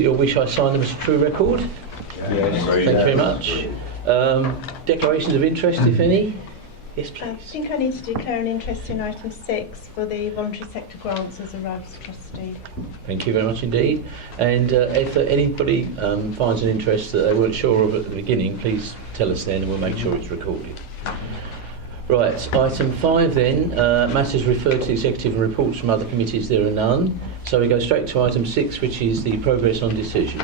Your wish I sign them as a true record. Yes. Thank you very much. Declarations of interest, if any? Yes, please. I think I need to declare an interest in item 6 for the voluntary sector grants as a RAVS trustee. Thank you very much indeed. And if anybody finds an interest that they weren't sure of at the beginning, please tell us then and we'll make sure it's recorded. Right, item 5 then, matters referred to executive and reports from other committees, there are none. So we go straight to item 6, which is the progress on decision.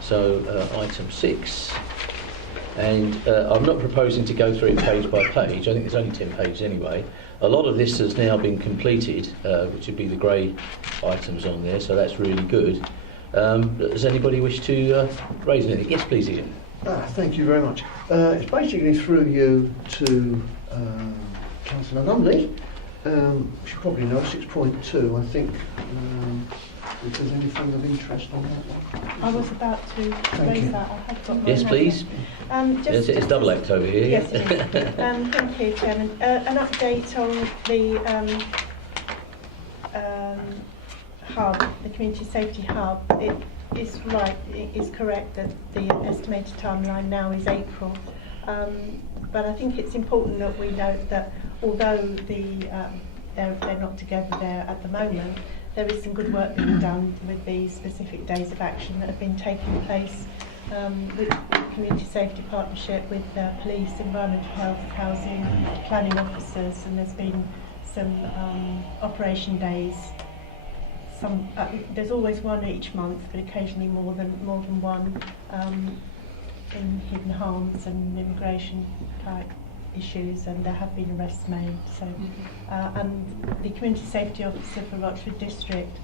So item 6, and I'm not proposing to go through it page by page. I think there's only 10 pages anyway. A lot of this has now been completed, which would be the grey items on there, so that's really good. Does anybody wish to raise anything? Yes, please, Ian. Thank you very much. It's basically through you to Councillor Lumley. You should probably know 6.2, I think. If there's anything of interest on that one. I was about to raise that. I have got Yes, please. Just It's double act over here. Yes, it is. Thank you, Chairman. An update on the hub, the Community Safety Hub. It is right, it is correct that the estimated timeline now is April. But I think it's important that we note that although they're not together there at the moment, there is some good work being done with the specific days of action that have been taking place with Community Safety Partnership, with police, environmental health, housing, planning officers, and there's been some operation days. There's always one each month, but occasionally more than one in hidden harms and immigration type issues, and there have been arrests made. So, and the community safety officer for Rochford District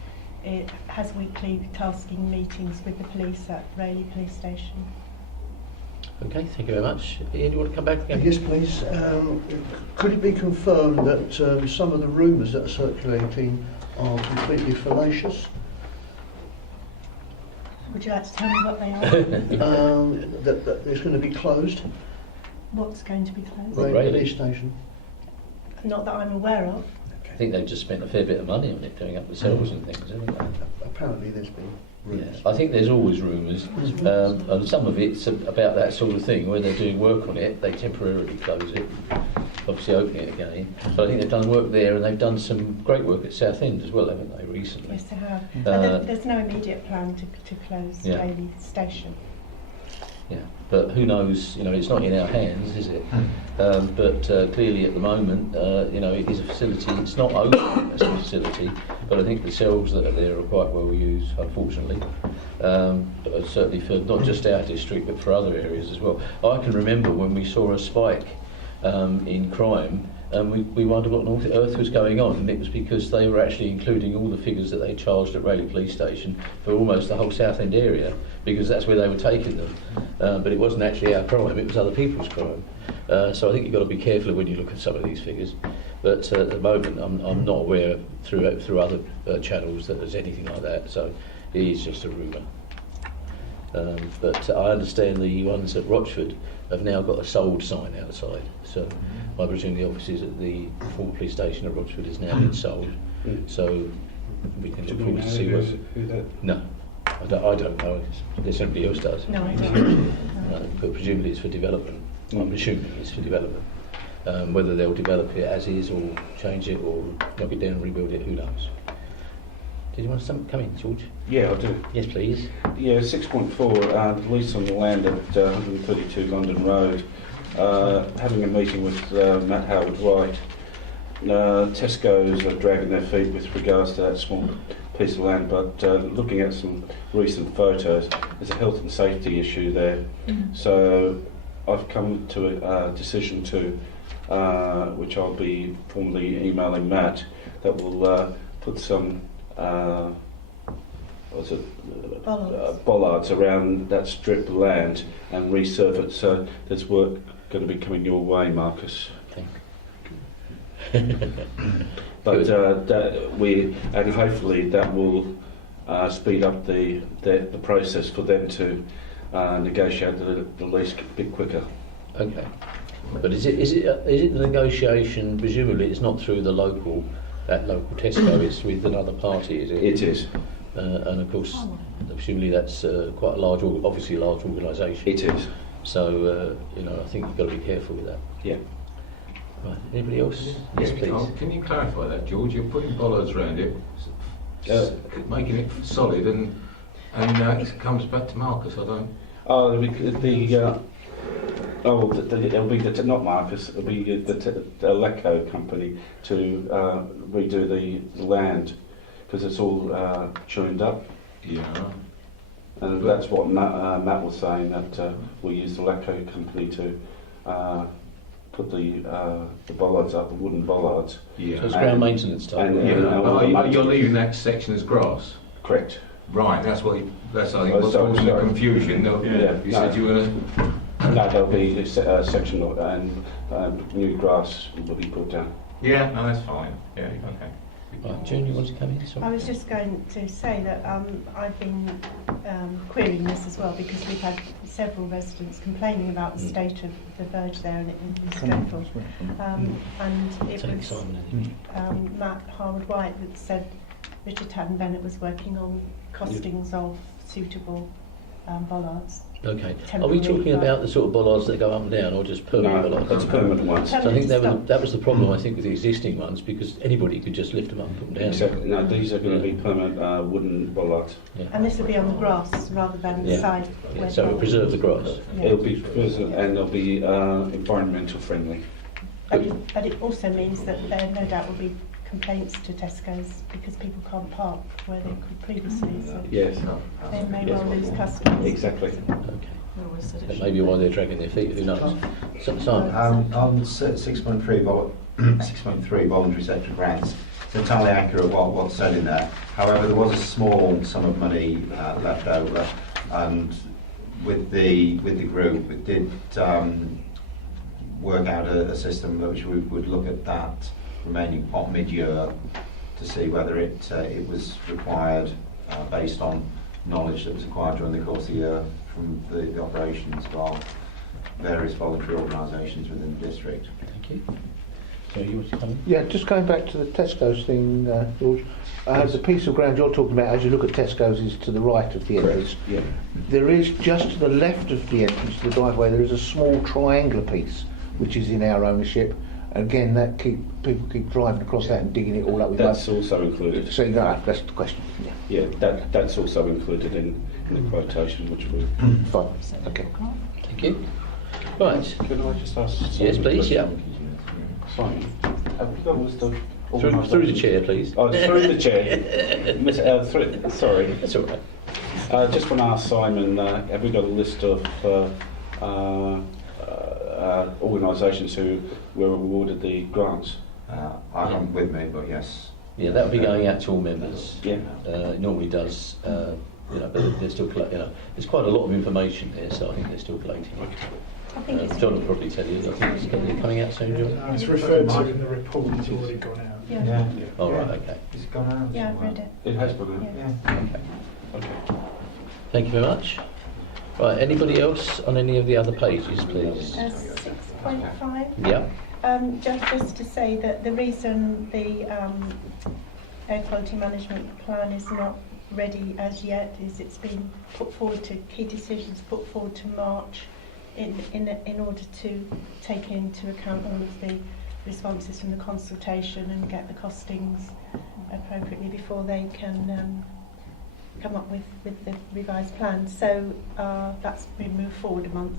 has weekly tasking meetings with the police at Rayleigh Police Station. Okay, thank you very much. Ian, do you want to come back again? Yes, please. Could it be confirmed that some of the rumours that are circulating are completely fallacious? Would you like to tell me what they are? That it's going to be closed? What's going to be closed? Rayleigh Police Station. Not that I'm aware of. I think they've just spent a fair bit of money on it, doing up the cells and things, haven't they? Apparently there's been rumours. Yeah, I think there's always rumours, and some of it's about that sort of thing. When they're doing work on it, they temporarily close it, obviously open it again. But I think they've done work there, and they've done some great work at Southend as well, haven't they, recently? Yes, they have. But there's no immediate plan to close Rayleigh Station. Yeah, but who knows? You know, it's not in our hands, is it? But clearly, at the moment, you know, it is a facility. It's not open as a facility, but I think the cells that are there are quite well used, unfortunately. Certainly for not just our district, but for other areas as well. I can remember when we saw a spike in crime. We wondered what on earth was going on, and it was because they were actually including all the figures that they charged at Rayleigh Police Station for almost the whole Southend area, because that's where they were taking them. But it wasn't actually our crime, it was other people's crime. So I think you've got to be careful when you look at some of these figures. But at the moment, I'm not aware through other channels that there's anything like that, so it is just a rumour. But I understand the ones at Rochford have now got a sold sign outside, so I presume the offices at the former police station at Rochford is now been sold. So we can look forward to see what. No, I don't know. If somebody else does. No, I don't. But presumably it's for development. I'm assuming it's for development. Whether they'll develop it as is or change it or knock it down and rebuild it, who knows? Did you want to come in, George? Yeah, I do. Yes, please. Yeah, 6.4, the lease on the land at 132 London Road. Having a meeting with Matt Howard-White. Tesco's are dragging their feet with regards to that small piece of land, but looking at some recent photos, there's a health and safety issue there. So I've come to a decision which I'll be formally emailing Matt, that will put some bollards around that strip of land and resurf it. So there's work going to be coming your way, Marcus. Okay. But and hopefully that will speed up the process for them to negotiate the lease a bit quicker. Okay. But is it the negotiation? Presumably, it's not through the local Tesco. It's with another party, is it? It is. And of course, presumably that's quite a large, obviously a large organisation. It is. So, you know, I think you've got to be careful with that. Yeah. Right, anybody else? Yes, please. Can you clarify that, George? You're putting bollards around it, making it solid, and it comes back to Marcus. I don't. Oh, it'll be not Marcus. It'll be the Leco company to redo the land because it's all tuned up. Yeah. And that's what Matt was saying, that we'll use the Leco company to put the bollards up, the wooden bollards. Yeah. So it's ground maintenance type. And, You're leaving that section as grass. Correct. Right. That's I think what's sorry, causing the sorry. confusion. No, Yeah, you said you were going to. No, there'll be a section and new grass will be put down. Yeah. No, that's fine. Yeah. Okay. Right, June, you want to come in? Sorry. I was just going to say that I've been querying this as well because we've had several residents complaining about the state of the verge there, and it's dreadful. And it Take was Simon in. Matt Harwood-White that said Richard Tatton Bennett was working on costings of suitable bollards. Okay. Are we talking about the sort of bollards that go up and down, or just permanent No, bollards? that's permanent ones. So I think that was the problem, I think, with the existing ones, because anybody could just lift them up and put them down. Exactly. No, these are going to be permanent wooden bollards. Yeah. And this will be on the grass rather than the Yeah. side. Yeah, where so the- it'll preserve the grass. Yeah. It'll be and they'll be environmental friendly. But it also means that there no doubt will be complaints to Tesco's because people can't park where they could previously, so Yes. they may Yes. well lose customers. Exactly. Okay. That may be why they're dragging their feet, who knows? Simon? On 6.3 voluntary sector grants, it's entirely accurate what's said in there. However, there was a small sum of money left over, and with the group, it did work out a system which we would look at that remaining pot mid-year to see whether it was required based on knowledge that was acquired during the course of the year from the operations of various voluntary organisations within the district. Thank you. So you want to come in? Yeah, just going back to the Tesco's thing, George. The piece of ground you're talking about as you look at Tesco's is to the right of the entrance. Yeah. There is just to the left of the entrance to the driveway, there is a small triangular piece which is in our ownership. Again, people keep driving across that and digging it all up with That's also included. So you know, that's the question. Yeah. Yeah, that's also included in the quotation, which we. Fine. Okay. Thank you. Right. Can I just ask? Yes, please, yeah. Simon, have you got a list of Through the chair, please. Oh, through the chair. Sorry. That's all right. Just want to ask Simon, have we got a list of organisations who were awarded the grants? I haven't with me, but yes. Yeah, that would be going out to all members. Yeah. It normally does, but they're still collecting. There's quite a lot of information there, so I think they're still collecting it. I think it's John will probably tell you. I think it's going to be coming out soon, John. It's referred to in the report, it's already gone out. yeah. All right, okay. It's gone out. Yeah, I've read it. It has been. Yeah. Okay. Thank you very much. Right, anybody else on any of the other pages, please? 6.5. Yeah. Just to say that the reason the air quality management plan is not ready as yet is it's been put forward to key decisions put forward to March in order to take into account all of the responses from the consultation and get the costings appropriately before they can come up with the revised plan. So that's been moved forward a month.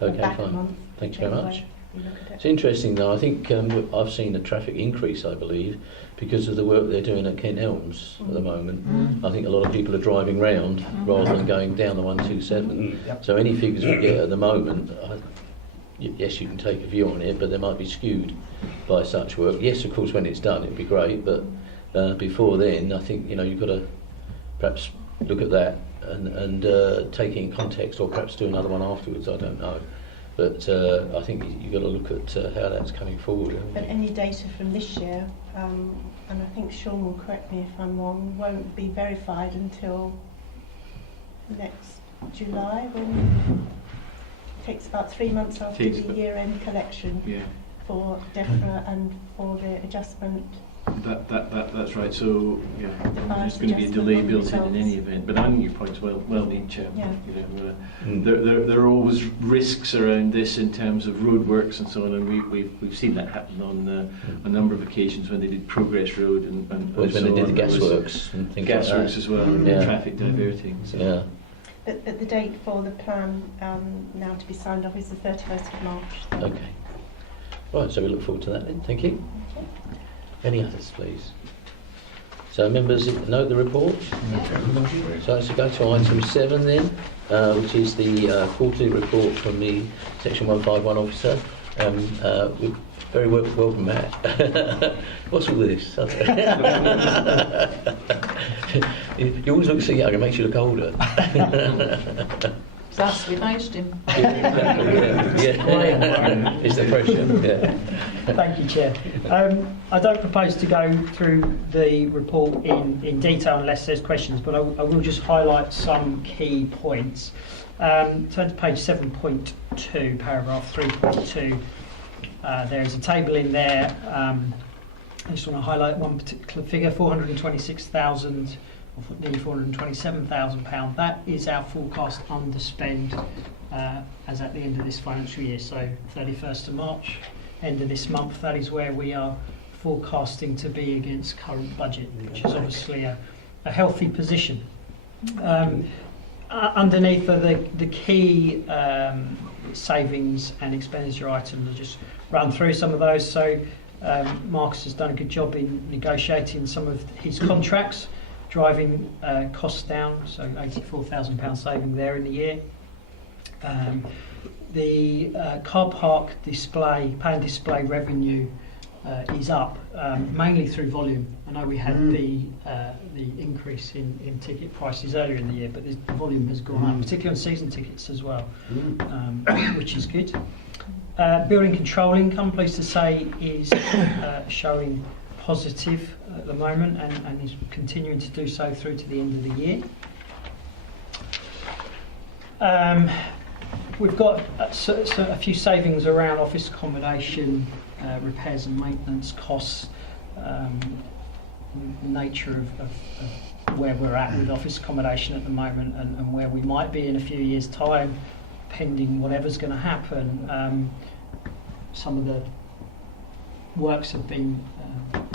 Okay, back a fine. month. Thanks very anyway, much. we look at it. It's interesting though, I think I've seen a traffic increase, I believe, because of the work they're doing at Kent Elms at the moment. I think a lot of people are driving round rather than going down the 127. So any figures we get at the moment, yes, you can take a view on it, but they might be skewed by such work. Yes, of course, when it's done, it'd be great, but before then, I think you've got to perhaps look at that and take it in context, or perhaps do another one afterwards. I don't know. But I think you've got to look at how that's coming forward. But any data from this year, and I think Sean will correct me if I'm wrong, won't be verified until next July, when it takes about 3 months after the year-end collection for DEFRA and for the adjustment That's right. So yeah, fire there's going to be a suggestion delay on built in results. any event. But I think your point's well made, Chair. Yeah. There are always risks around this in terms of roadworks and so on, and we've seen that happen on a number of occasions when they did Progress Road and When so they did on. the There was gasworks and things like gasworks that. as well, and Yeah. traffic diverting. So. Yeah. But the date for the plan now to be signed off is the 31st of March. So. Okay. Right, so we look forward to that then. Thank you. Any others, please? So members know the report? So let's go to item 7 then, which is the quarterly report from the Section 151 officer. We're very welcome, Matt. What's all this? You always look so young, it makes you look older. Thus, we've aged him. Yeah. It's the pressure, yeah. Thank you, Chair. I don't propose to go through the report in detail unless there's questions, but I will just highlight some key points. Turn to page 7.2, paragraph 3.2. There's a table in there. I just want to highlight one particular figure, 426,000, or nearly £427,000. That is our forecast underspend as at the end of this financial year, so 31st of March, end of this month. That is where we are forecasting to be against current budget, which is obviously a healthy position. Underneath are the key savings and expenditure items. I'll just run through some of those. So Marcus has done a good job in negotiating some of his contracts, driving costs down, so £84,000 saving there in the year. The car park display, pay and display revenue is up, mainly through volume. I know we had the increase in ticket prices earlier in the year, but the volume has gone up, particularly on season tickets as well, which is good. Building control income, pleased to say, is showing positive at the moment and is continuing to do so through to the end of the year. We've got a few savings around office accommodation, repairs and maintenance costs, the nature of where we're at with office accommodation at the moment and where we might be in a few years' time, pending whatever's going to happen. Some of the works have been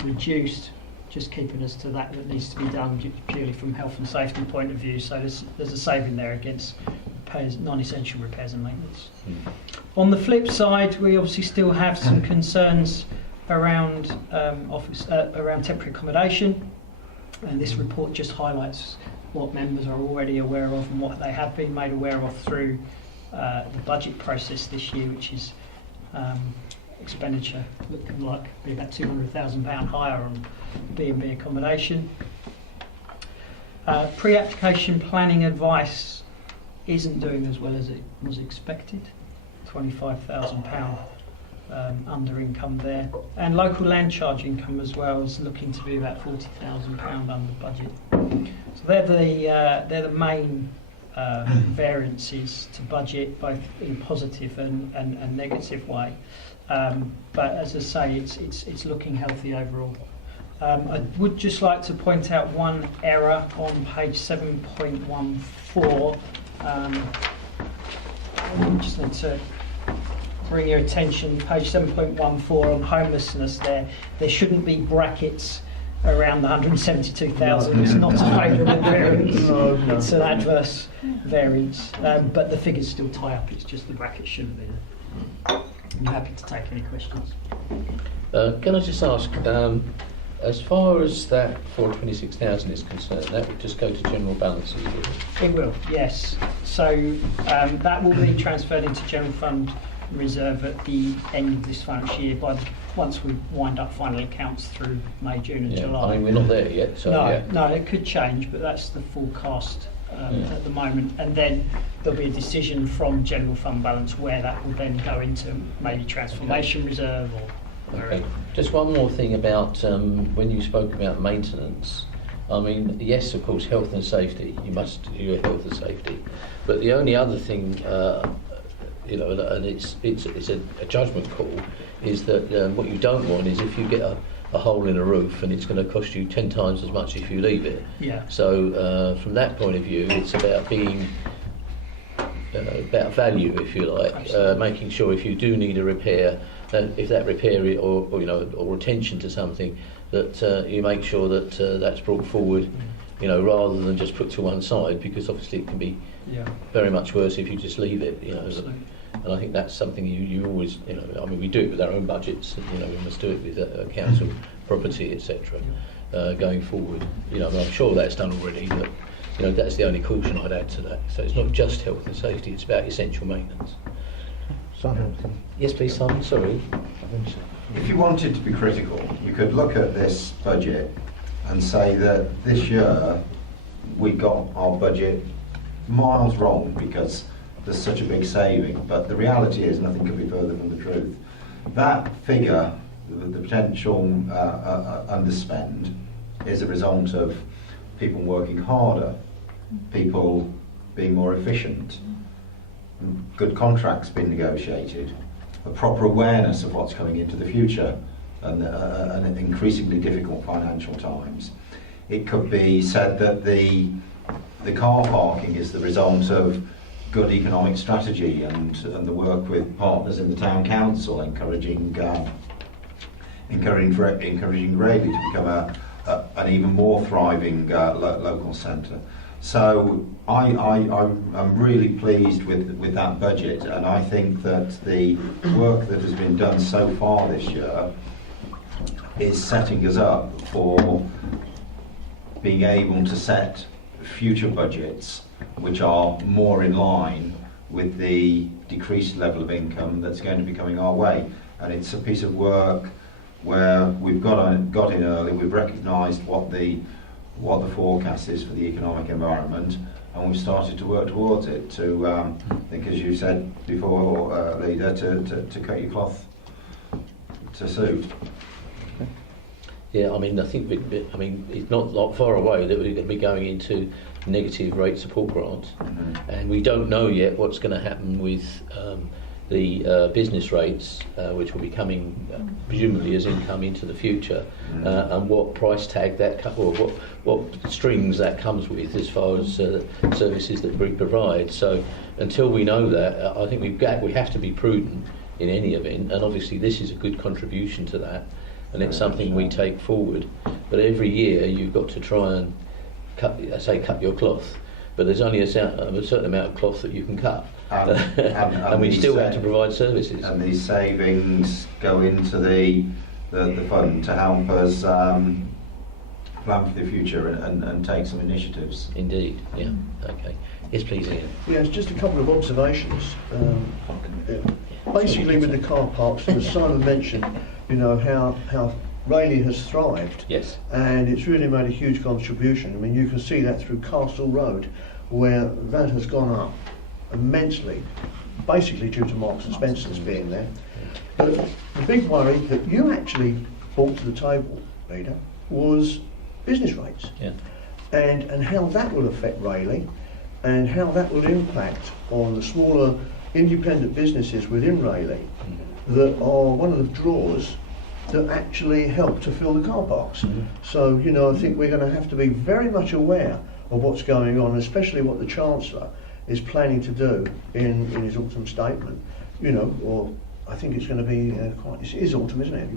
reduced, just keeping us to that needs to be done purely from health and safety point of view. So there's a saving there against non-essential repairs and maintenance. On the flip side, we obviously still have some concerns around around temporary accommodation, and this report just highlights what members are already aware of and what they have been made aware of through the budget process this year, which is expenditure looking like be about £200,000 higher on B&B accommodation. Pre-application planning advice isn't doing as well as it was expected, £25,000 under income there, and local land charge income as well is looking to be about £40,000 under budget. So they're the main variances to budget, both in a positive and negative way. But as I say, it's looking healthy overall. I would just like to point out one error on page 7.14. I just need to bring your attention, page 7.14 on homelessness there shouldn't be brackets around the 172,000. It's not a favourable variance. It's an adverse variance, but the figures still tie up. It's just the brackets shouldn't be there. I'm happy to take any questions. Can I just ask, as far as that 426,000 is concerned, that would just go to general balances, would it? It will, yes. So that will be transferred into general fund reserve at the end of this financial year once we wind up final accounts through May, June and July. I mean, we're not there yet, so No, it could change, but that's the forecast at the moment. And then there'll be a decision from general fund balance where that will then go into maybe transformation reserve or Okay. Just one more thing about when you spoke about maintenance. I mean, yes, of course, health and safety. You must do your health and safety. But the only other thing, and it's a judgment call, is that what you don't want is if you get a hole in a roof, and it's going to cost you 10 times as much if you leave it. Yeah. So from that point of view, it's about being about value, if you like, making sure if you do need a repair, if that repair or attention to something, that you make sure that that's brought forward, rather than just put to one side, because obviously it can be very much worse if you just leave it. Absolutely. And I think that's something you always, we do it with our own budgets. We must do it with council property, etc. Going forward, I'm sure that's done already, but that's the only caution I'd add to that. So it's not just health and safety; it's about essential maintenance. Simon. Yes, please, Simon. Sorry. If you wanted to be critical, you could look at this budget and say that this year we got our budget miles wrong because there's such a big saving. But the reality is nothing could be further from the truth. That figure, the potential underspend, is a result of people working harder, people being more efficient, good contracts being negotiated, a proper awareness of what's coming into the future, and increasingly difficult financial times. It could be said that the car parking is the result of good economic strategy and the work with partners in the town council, encouraging Rayleigh to become an even more thriving local centre. So I'm really pleased with that budget, and I think that the work that has been done so far this year is setting us up for being able to set future budgets which are more in line with the decreased level of income that's going to be coming our way. And it's a piece of work where we've got in early, we've recognised what the forecast is for the economic environment, and we've started to work towards it to, I think as you said before, Leader, to cut your cloth to suit. Yeah, I think it's not far away that we're going to be going into negative rate support grants, and we don't know yet what's going to happen with the business rates, which will be coming presumably as income into the future, and what price tag or what strings that comes with as far as services that we provide. So until we know that, I think we have to be prudent in any event, and obviously this is a good contribution to that, and it's something we take forward. But every year you've got to try and cut your cloth, but there's only a certain amount of cloth that you can cut. And we still have to provide services. And these savings go into the fund to help us plan for the future and take some initiatives. Indeed, yeah. Okay. Yes, please, Ian. Yes, just a couple of observations. Basically, with the car parks, as Simon mentioned, how Rayleigh has thrived. Yes. And it's really made a huge contribution. You can see that through Castle Road, where that has gone up immensely, basically due to Marks and Spencer's being there. But the big worry that you actually brought to the table, Leader, was business rates. Yeah. And how that will affect Rayleigh, and how that will impact on the smaller independent businesses within Rayleigh that are one of the draws that actually help to fill the car parks. So, I think we're going to have to be very much aware of what's going on, especially what the Chancellor is planning to do in his autumn statement. Or I think it's going to be it is autumn, isn't it?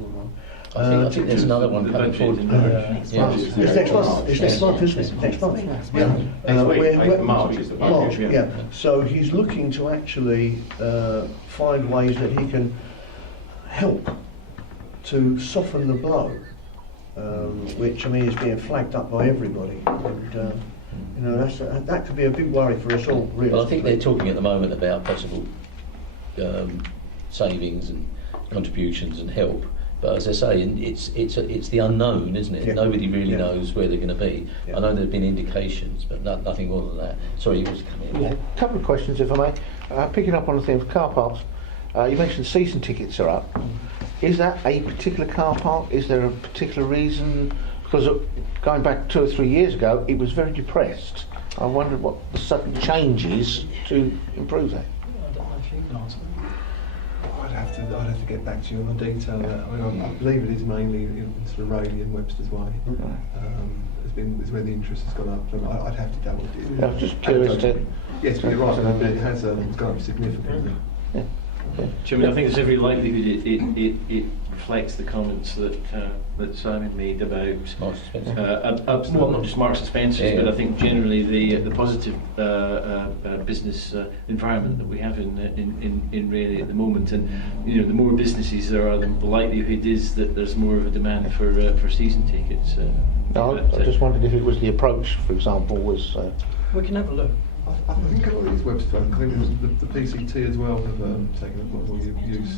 I think there's another one coming forward. It's next month. It's next month, isn't it? Next month. Next week, March is the budget. March, yeah. So he's looking to actually find ways that he can help to soften the blow, which is being flagged up by everybody. And that could be a big worry for us all, really. Well, I think they're talking at the moment about possible savings and contributions and help. But as I say, it's the unknown, isn't it? Yeah. Nobody really knows where they're going to be. Yeah. I know there have been indications, but nothing more than that. Sorry, you was coming in. Yeah, a couple of questions, if I may. Picking up on the thing of car parks, you mentioned season tickets are up. Is that a particular car park? Is there a particular reason? Because going back 2 or 3 years ago, it was very depressed. I wondered what the sudden change is to improve that. I don't know if you can answer that. I'd have to I'd have to get back to you on the detail of that. I mean, I believe it is mainly in sort of Raleigh and Webster's Way. Is where the interest has gone up. And I'd have to double check. I was just curious to... Yes, but you're right, it has gone up significantly. Chairman, I think there's every likelihood it reflects the comments that Simon made about Marks and Spencer. well, not just Marks and Spencer's, Yeah. but I think generally the positive business environment that we have in Raleigh at the moment. And you know, the more businesses there are, the likelihood is that there's more of a demand for season tickets. No, I just wondered if it was the approach, for example, was... We can have a look. I think a lot of these websites, I think it was the PCT as well, have taken a lot more use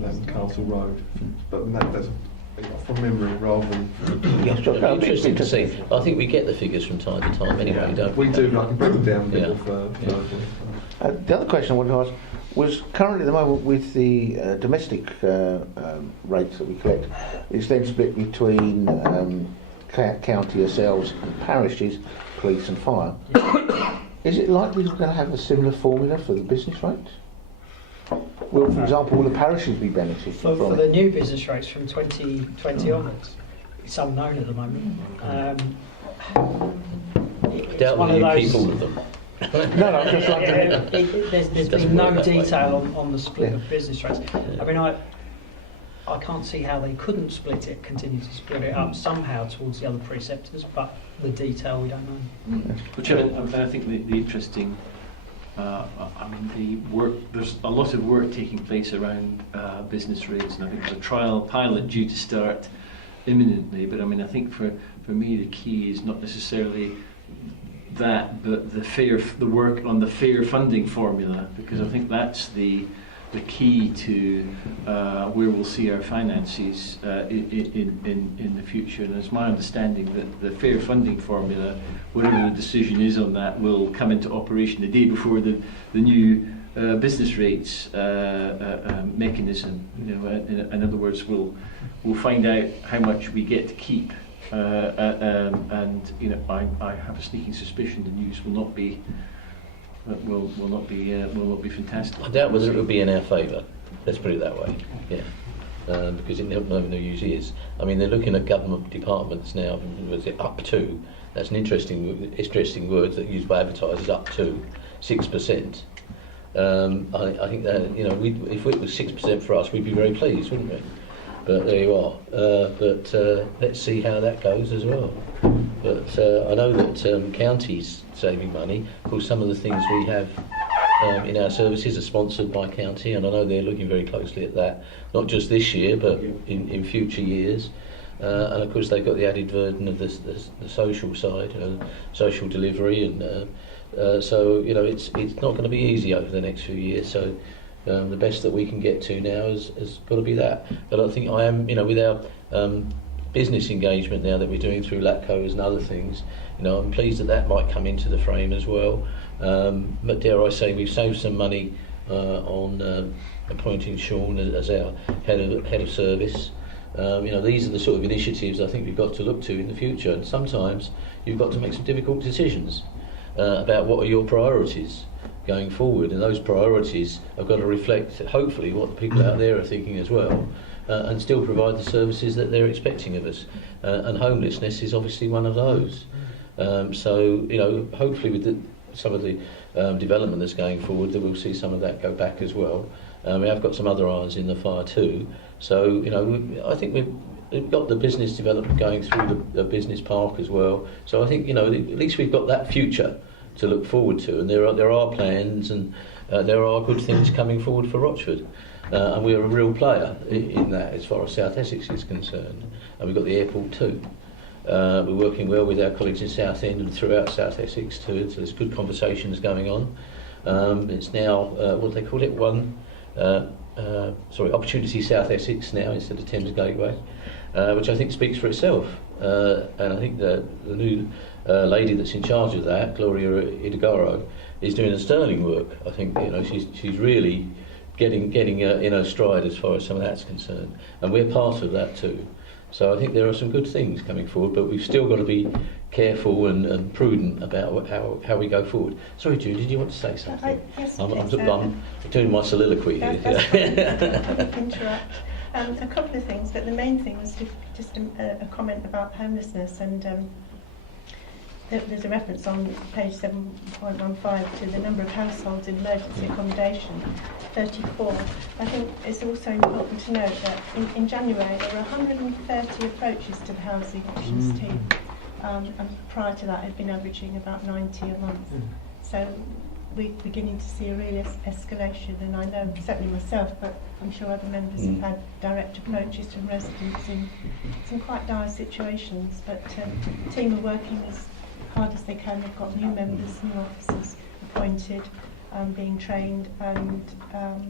than Castle Road. But that's from memory rather than... Yes, sure. It'll be interesting to see. I think we get the figures from time to time anyway, don't we? We do, I can bring them down a bit Yeah. more. The other question I wanted to ask was currently at the moment with the domestic rates that we collect, it's then split between county, yourselves, and parishes, police and fire. Is it likely we're going to have a similar formula for the business rates? Will, for example, will the parishes be benefiting from For it? the new business rates from 2020 onwards, it's unknown at the moment. It's Doubt one whether of you those. keep all of them. No, I'm just wondering. There's Doesn't been work no that way. detail on the split of business rates. Yeah. I mean, I can't see how they couldn't continue to split it up somehow towards the other preceptors, but the detail we don't know. Well, Chairman, I think the interesting, I mean, there's a lot of work taking place around business rates, and I think there's a pilot due to start imminently. But I mean, I think for me the key is not necessarily that, but the work on the fair funding formula, because I think that's the key to where we'll see our finances in the future. And it's my understanding that the fair funding formula, whatever the decision is on that, will come into operation the day before the new business rates mechanism. You know, in other words, we'll find out how much we get to keep, and you know, I have a sneaking suspicion the news will not be. Will not be fantastic. I doubt whether it will be in our favour. Let's put it that way. Yeah, because it no usually is. I mean, they're looking at government departments now. Was it up to? That's an interesting word that used by advertisers. Up to 6%. I think that, you know, if it was 6% for us, we'd be very pleased, wouldn't we? But there you are. But let's see how that goes as well. But I know that counties saving money. Of course, some of the things we have in our services are sponsored by county, and I know they're looking very closely at that, not just this year, but in future years. And of course, they've got the added burden of the social side, social delivery, and so you know, it's not going to be easy over the next few years. So the best that we can get to now has got to be that. But I think I am, you know, with our business engagement now that we're doing through LATCOs and other things, you know, I'm pleased that might come into the frame as well. But dare I say, we've saved some money on appointing Sean as our head of service. You know, these are the sort of initiatives I think we've got to look to in the future. And sometimes you've got to make some difficult decisions about what are your priorities going forward, and those priorities have got to reflect, hopefully, what the people out there are thinking as well. And still provide the services that they're expecting of us. And homelessness is obviously one of those. So, you know, hopefully with some of the development that's going forward, that we'll see some of that go back as well. We have got some other irons in the fire too. So, you know, I think we've got the business development going through the business park as well. So I think, you know, at least we've got that future to look forward to. And there are plans, and there are good things coming forward for Rochford. And we're a real player in that as far as South Essex is concerned. And we've got the airport too. We're working well with our colleagues in Southend and throughout South Essex too, so there's good conversations going on. It's now, what do they call it, Opportunity South Essex now instead of Thames Gateway, which I think speaks for itself. And I think the new lady that's in charge of that, Gloria Idegaro, is doing a sterling work. I think, you know, she's really getting in her stride as far as some of that's concerned, and we're part of that too. So I think there are some good things coming forward, but we've still got to be careful and prudent about how we go forward. Sorry, Judy, did you want to say something? Yes, I'm please. doing my soliloquy here. That's fine. Interrupt. A couple of things, but the main thing was just a comment about homelessness, and there's a reference on page 7.15 to the number of households in emergency accommodation, 34. I think it's also important to note that in January there were 130 approaches to the housing options team, and prior to that it had been averaging about 90 a month. So we're beginning to see a real escalation, and I know certainly myself, but I'm sure other members have had direct approaches from residents in some quite dire situations. But the team are working as hard as they can. They've got new members, new officers appointed, being trained, and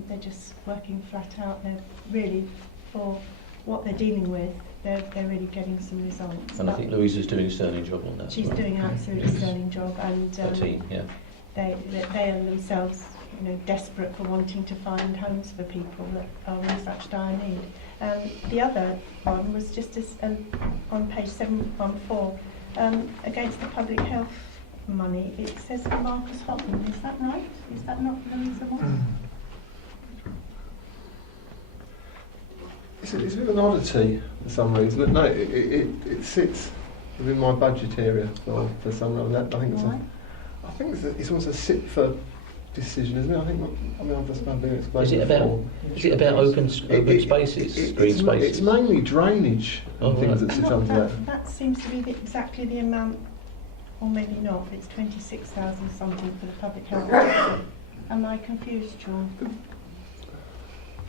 they're just working flat out. They're really, for what they're dealing with, they're really getting some results. And I think Louise is doing a sterling job on that. She's doing an absolutely sterling job, and the team, yeah. They are themselves, desperate for wanting to find homes for people that are in such dire need. The other one was just on page 714, against the public health money. It says for Marcus Hotman. Is that right? Is that not Louisa one? It's a bit of an oddity for some reason. No, it sits within my budget area for some reason. I think it's almost a sit for decision, isn't it? I've just been explaining. Is it about open spaces, green spaces? It's mainly drainage and things that sit under that. That seems to be exactly the amount, or maybe not. It's 26,000 something for the public health. Am I confused, John?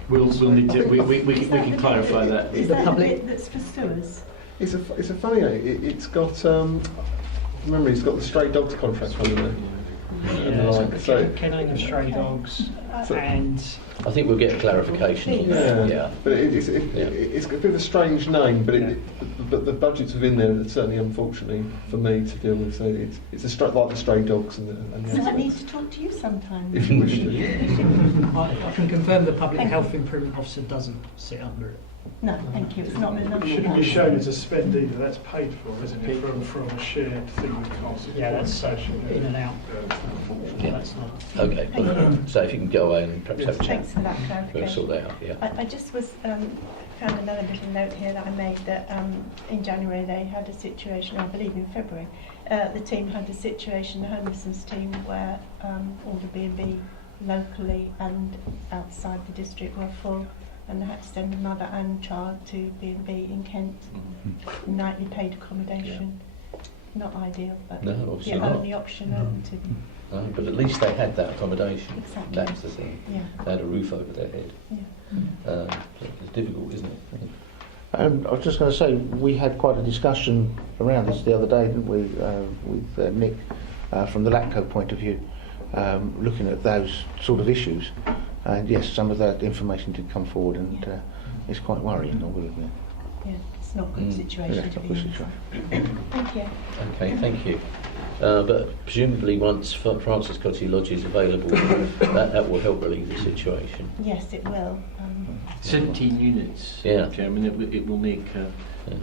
We'll need to. We can clarify that. Is that the bit that's for sewers? It's a funny. It's got. Remember, he's got the stray dogs contract under there. Kenning of stray dogs, and I think we'll get clarification on that. Yeah. But it's a bit of a strange name, but the budgets within there are certainly, unfortunately, for me to deal with. So it's like the stray dogs and the. So I need to talk to you sometime. If you wish to. I can confirm the Public Health Improvement Officer doesn't sit under it. No, thank you. It's not enough. It shouldn't be shown as a spend either. That's paid for, isn't it? From a shared thing with council. Yeah, that's in and out. Yeah. That's not. Okay. So if you can go away and perhaps have a chat. Thanks for that We'll clarification. sort that out. Yeah. I just found another little note here that I made that in January they had a situation, I believe in February, the team had a situation, the homelessness team, where all the B&B locally and outside the district were full, and they had to send a mother and child to B&B in Kent, nightly paid accommodation. Not ideal, but No, the obviously not. only option open to them. No, but at least they had that accommodation. Exactly. That's the thing. Yeah. They had a roof over their head. Yeah. It's difficult, isn't it? I was just going to say, we had quite a discussion around this the other day, didn't we, with Nick, from the LATCO point of view, looking at those sort of issues. And yes, some of that information did come forward, and it's quite worrying, I will admit. Yeah, it's not a good situation Yeah, to it's not be a good in. situation. Thank you. Okay, thank you. But presumably once Francis Cottage Lodge is available, that will help relieve the situation. Yes, it will. 17 units, Yeah. Chairman. It will make a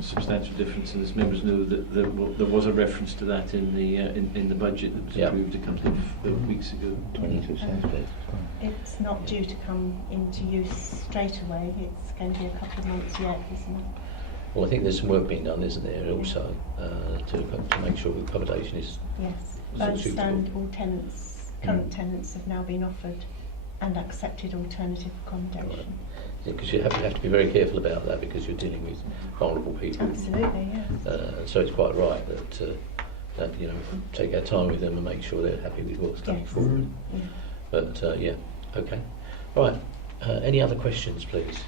substantial difference, and as members know that there was a reference to that in the budget that was approved a couple of weeks ago. 22 cents, please. It's not due to come into use straight away. It's going to be a couple of months yet, isn't it? Well, I think there's some work being done, isn't there, also, to make sure the accommodation is Yes. Is I it understand suitable? all tenants, current tenants, have now been offered and accepted alternative accommodation. because you have to be very careful about that because you're dealing with vulnerable people. Absolutely, yes. So it's quite right that take our time with them and make sure they're happy with what's going Yes. forward. Yeah. But okay. Right. Any other questions, please?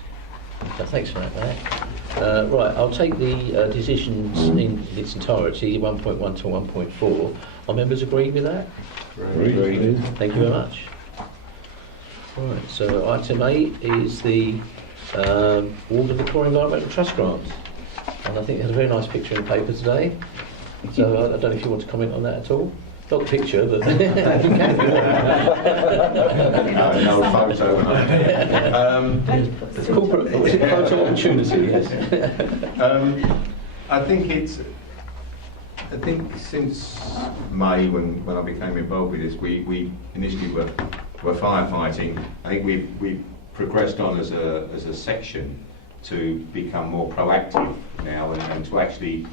Thanks for that, Matt. Right, I'll take the decisions in its entirety, 1.1 to 1.4. Are members agree with that? Agreed. Thank you very much. Right, so item 8 is the award of the Core Environmental Trust Grant. And I think there's a very nice picture in the paper today. So I don't know if you want to comment on that at all. Not the picture, but you can. No photo. It's corporate, is it photo opportunity? Yes. I think it's I think since May, when I became involved with this, we initially were firefighting. I think we've progressed on as a section to become more proactive now and to actually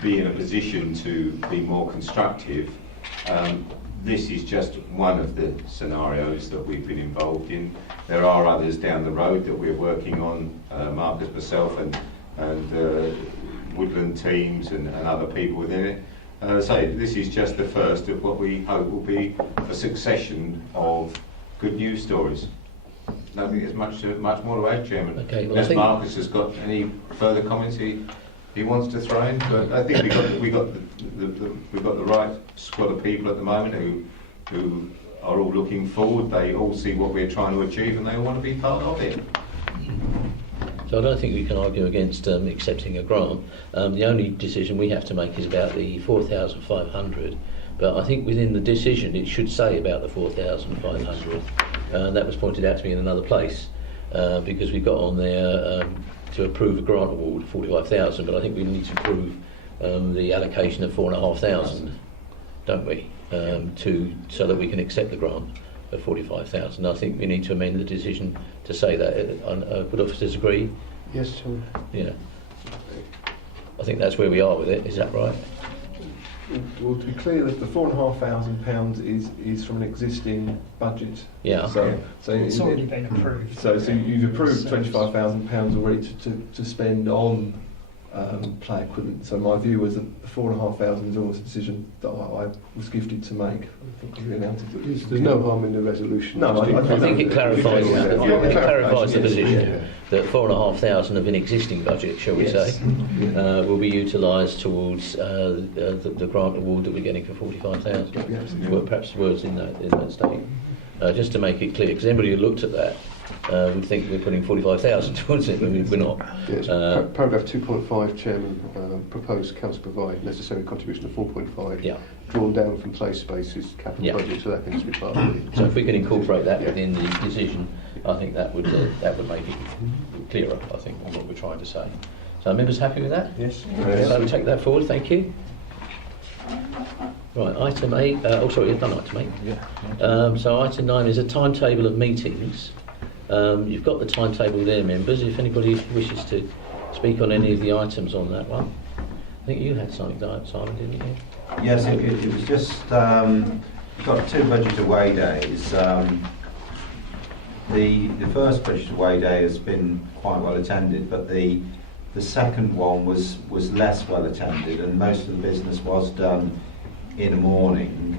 be in a position to be more constructive. This is just one of the scenarios that we've been involved in. There are others down the road that we're working on, Marcus, myself and Woodland teams and other people within it. So this is just the first of what we hope will be a succession of good news stories. I don't think there's much more to add, Chairman. Okay, well, Unless Marcus has got any further comments he wants to throw in. But I think we've got the right squad of people at the moment who are all looking forward. They all see what we're trying to achieve and they want to be part of it. So I don't think we can argue against accepting a grant. The only decision we have to make is about the 4,500. But I think within the decision it should say about the 4,500. That was pointed out to me in another place because we got on there to approve a grant award of 45,000. But I think we need to approve the allocation of 4,500, don't we? So that we can accept the grant of 45,000. I think we need to amend the decision to say that. Would officers agree? Yes, Chairman. Yeah. I think that's where we are with it. Is that right? Well, to be clear, the £4,500 is from an existing budget. Yeah. So It's already been approved. So you've approved £25,000 already to spend on play equipment. So my view was that the £4,500 is almost a decision that I was gifted to make. I think we announced it. There's no harm in the resolution. No, I think it clarifies. It clarifies the position yeah. that 4,500 of an existing budget, shall we Yes. say, will be utilised towards the grant award that we're getting for 45,000. Yeah, absolutely. Well, perhaps words in that statement, just to make it clear, because anybody who looked at that would think we're putting 45,000 towards it, but we're not. Yes. Paragraph 2.5, Chairman, proposed council provide necessary contribution of 4.5, Yeah. drawn down from place spaces, capital Yeah. budget, so that can just be part of it. So if we can incorporate that Yeah. within the decision, I think that would make it clearer, I think, on what we're trying to say. So are members happy with that? Yes. So we'll take that forward, thank you. Right, item 8, you've done item 8. So item 9 is a timetable of meetings. You've got the timetable there, members, if anybody wishes to speak on any of the items on that one. I think you had something, Simon, didn't you? Yes, it was just, we've got 2 budget away days. The first budget away day has been quite well attended, but the second one was less well attended, and most of the business was done in the morning.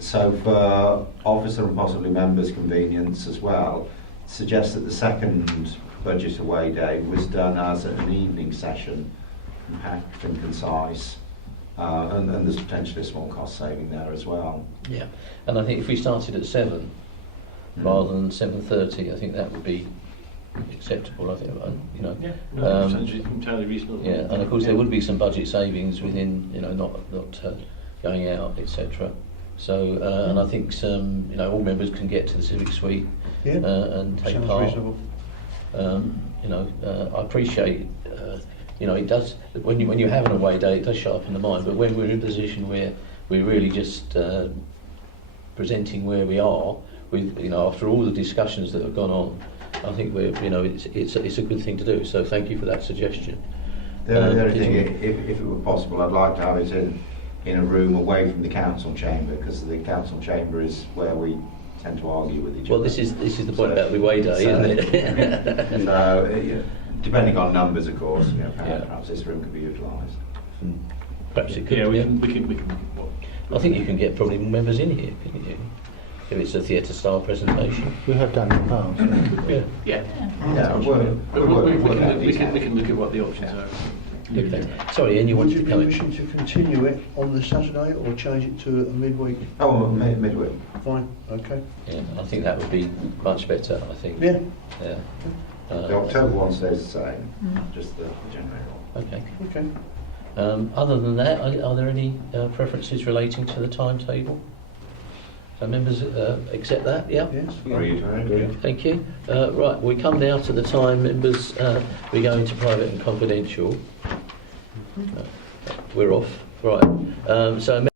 So for officer and possibly members' convenience as well, suggest that the second budget away day was done as an evening session, compact and concise, and there's potentially a small cost saving there as well. Yeah, and I think if we started at 7 rather than 7:30, I think that would be acceptable. I think, you know. Yeah, Um, sounds entirely reasonable. Yeah, and of course there would be some budget savings within, you know, not going out, etc. So, and I think some, you know, all members can get to the Civic Suite Yeah. and take Sounds part. reasonable. You know, I appreciate, you know, it does, when you have an away day, it does sharpen the mind, but when we're in a position where we're really just presenting where we are, with, you know, after all the discussions that have gone on, I think we're, you know, it's a good thing to do. So thank you for that suggestion. The only thing, if it were possible, I'd like to have it in a room away from the council chamber, because the council chamber is where we tend to argue with each other. Well, this is the point about the away day, isn't it? So, depending on numbers, of course, you know, Yeah. perhaps this room could be utilised. Perhaps it could. Yeah, we yeah. can I think you can get probably members in here, couldn't you? If it's a theatre style presentation. We have done in the past. Yeah. Yeah. Yeah, We can look at what the options are. Okay. Sorry, Ian, you Would wanted you to be come in? wishing to continue it on the Saturday or change it to a midweek? Oh, midweek. Fine, okay. Yeah, I think that would be much better, I think. Yeah. Yeah. The October one stays the same, just the January one. Okay. Okay. Other than that, are there any preferences relating to the timetable? So members accept that? Yeah? Yes. Agreed. Thank you. Right, we come now to the time, members, we go into private and confidential. We're off. Right. So.